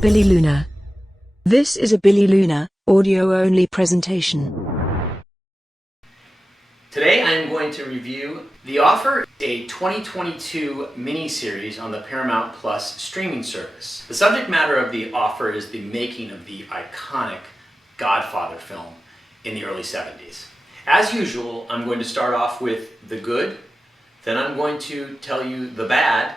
Billy Luna. This is a Billy Luna, audio-only presentation. Today I'm going to review The Offer, a 2022 miniseries on the Paramount Plus streaming service. The subject matter of The Offer is the making of the iconic Godfather film in the early 70s. As usual, I'm going to start off with the good, then I'm going to tell you the bad,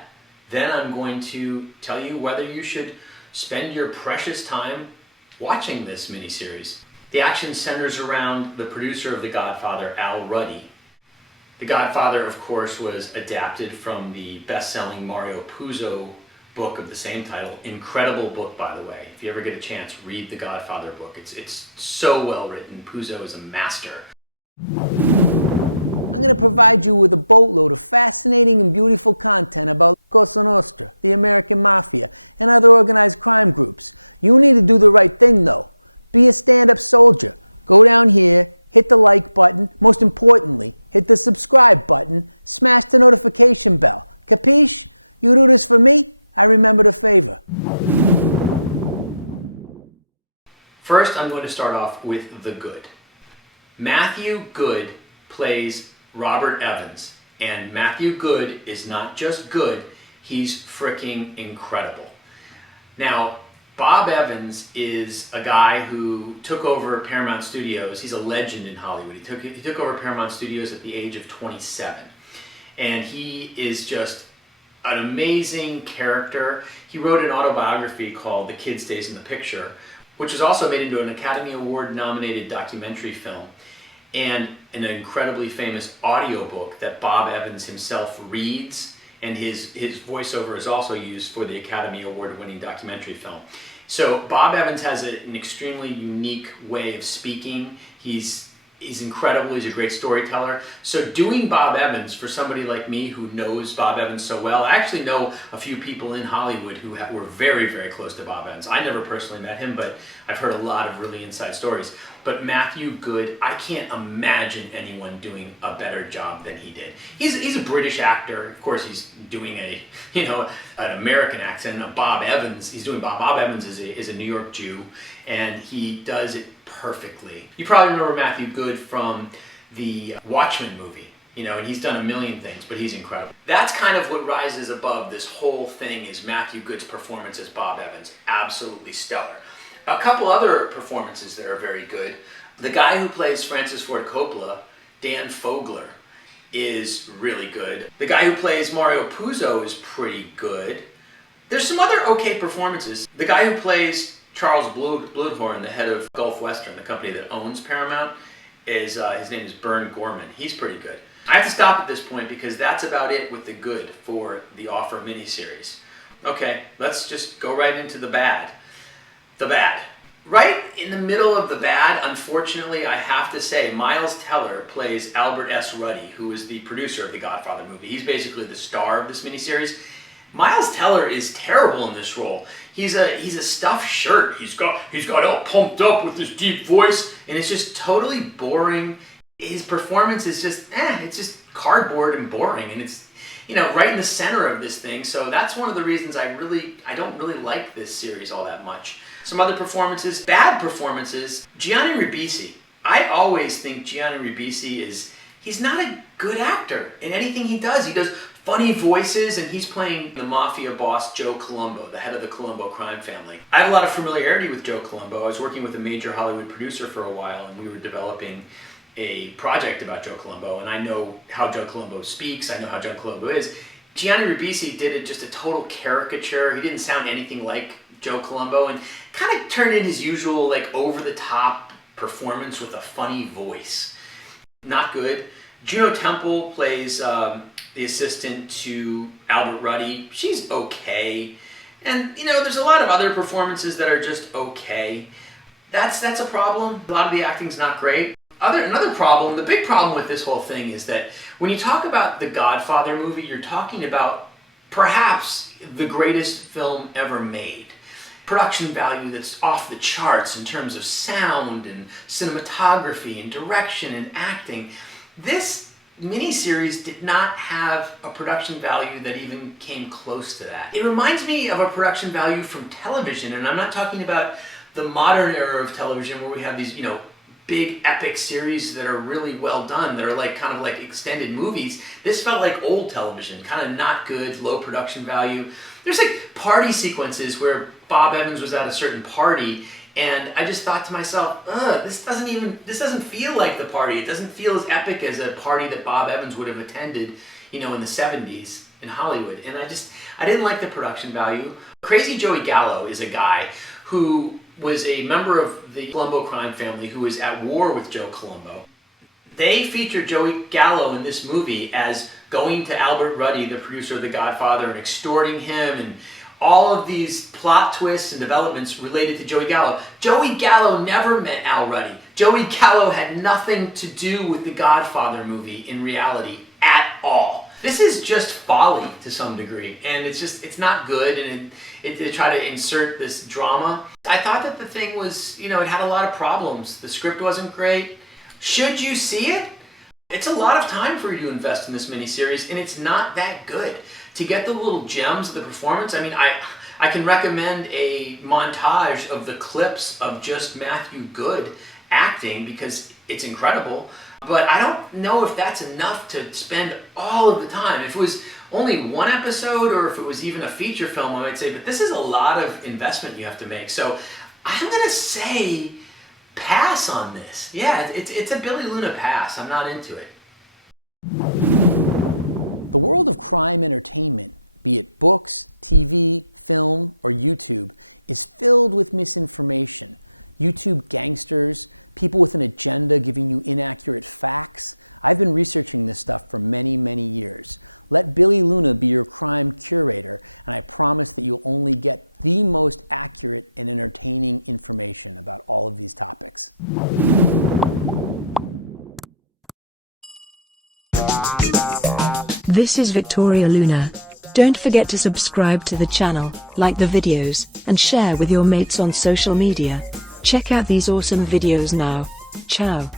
then I'm going to tell you whether you should spend your precious time watching this miniseries. The action centers around the producer of The Godfather, Al Ruddy. The Godfather, of course, was adapted from the best-selling Mario Puzo book of the same title. Incredible book, by the way. If you ever get a chance, read the Godfather book. It's so well written. Puzo is a master. I'm going to provide you with a boatload of fascinating and beautiful content about Cosa Nostra, the American Mafia, and other organized crime groups. You need to do the right thing, though. Be a stand-up soldier. Go down here, hit the like button. Most importantly, hit the subscribe button. Smash the notification bell. Capiche? You do this for me, I remember the favor. First, I'm going to start off with the good. Matthew Goode plays Robert Evans, and Matthew Goode is not just good, he's freaking incredible. Now, Bob Evans is a guy who took over Paramount Studios. He's a legend in Hollywood. He took over Paramount Studios at the age of 27, and he is just an amazing character. He wrote an autobiography called The Kid Stays in the Picture, which was also made into an Academy Award nominated documentary film, and an incredibly famous audiobook that Bob Evans himself reads, and his voiceover is also used for the Academy Award winning documentary film. So Bob Evans has an extremely unique way of speaking. He's incredible, he's a great storyteller. So doing Bob Evans, for somebody like me who knows Bob Evans so well, I actually know a few people in Hollywood who were very, very close to Bob Evans. I never personally met him, but I've heard a lot of really inside stories. But Matthew Goode, I can't imagine anyone doing a better job than he did. He's a British actor. Of course, he's doing an American accent. Bob Evans, he's doing Bob Evans is a New York Jew, and he does it perfectly. You probably remember Matthew Goode from the Watchmen movie, and he's done a million things, but he's incredible. That's kind of what rises above this whole thing, is Matthew Goode's performance as Bob Evans. Absolutely stellar. A couple other performances that are very good. The guy who plays Francis Ford Coppola, Dan Fogler, is really good. The guy who plays Mario Puzo is pretty good. There's some other okay performances. The guy who plays Charles Bluhdorn, the head of Gulf Western, the company that owns Paramount, his name is Bern Gorman. He's pretty good. I have to stop at this point because that's about it with the good for the Offer miniseries. Okay, let's just go right into the bad. The bad. Right in the middle of the bad, unfortunately, I have to say, Miles Teller plays Albert S. Ruddy, who is the producer of the Godfather movie. He's basically the star of this miniseries. Miles Teller is terrible in this role. He's a stuffed shirt. He's got all pumped up with his deep voice, and it's just totally boring. His performance is just, it's just cardboard and boring, and it's, right in the center of this thing. So that's one of the reasons I don't really like this series all that much. Some other performances, bad performances. Gianni Ribisi. I always think Gianni Ribisi he's not a good actor in anything he does. He does funny voices, and he's playing the Mafia boss, Joe Colombo, the head of the Colombo crime family. I have a lot of familiarity with Joe Colombo. I was working with a major Hollywood producer for a while, and we were developing a project about Joe Colombo, and I know how Joe Colombo speaks, I know how Joe Colombo is. Gianni Ribisi did just a total caricature. He didn't sound anything like Joe Colombo, and kind of turned in his usual over-the-top performance with a funny voice. Not good. Juno Temple plays the assistant to Albert Ruddy. She's okay. And, there's a lot of other performances that are just okay. That's a problem. A lot of the acting's not great. Another problem, the big problem with this whole thing is that when you talk about the Godfather movie, you're talking about perhaps the greatest film ever made. Production value that's off the charts in terms of sound and cinematography and direction and acting. This miniseries did not have a production value that even came close to that. It reminds me of a production value from television, and I'm not talking about the modern era of television where we have these, big epic series that are really well done, that are kind of like extended movies. This felt like old television, kind of not good, low production value. There's like party sequences where Bob Evans was at a certain party, and I just thought to myself, this doesn't feel like the party. It doesn't feel as epic as a party that Bob Evans would have attended, in the 70s in Hollywood. And I didn't like the production value. Crazy Joey Gallo is a guy who was a member of the Colombo crime family who was at war with Joe Colombo. They featured Joey Gallo in this movie as going to Albert Ruddy, the producer of The Godfather, and extorting him, and all of these plot twists and developments related to Joey Gallo. Joey Gallo never met Al Ruddy. Joey Gallo had nothing to do with the Godfather movie in reality at all. This is just folly to some degree, and it's not good, and they try to insert this drama. I thought that the thing was, it had a lot of problems. The script wasn't great. Should you see it? It's a lot of time for you to invest in this miniseries, and it's not that good. To get the little gems of the performance, I can recommend a montage of the clips of just Matthew Good acting because it's incredible. But I don't know if that's enough to spend all of the time. If it was only one episode or if it was even a feature film, I might say, but this is a lot of investment you have to make. So I'm going to say pass on this. Yeah, it's a Billy Luna pass. I'm not into it. The world of crime entertainment, be it books, TV, film, or YouTube, is filled with misinformation. YouTube gangsters, people with an agenda giving you inaccurate facts. I've been researching this stuff for many, many years. Let Billy Luna be your crime curator, and I promise that you'll only get the most accurate and entertaining information about all of these topics. This is Victoria Luna. Don't forget to subscribe to the channel, like the videos, and share with your mates on social media. Check out these awesome videos now. Ciao.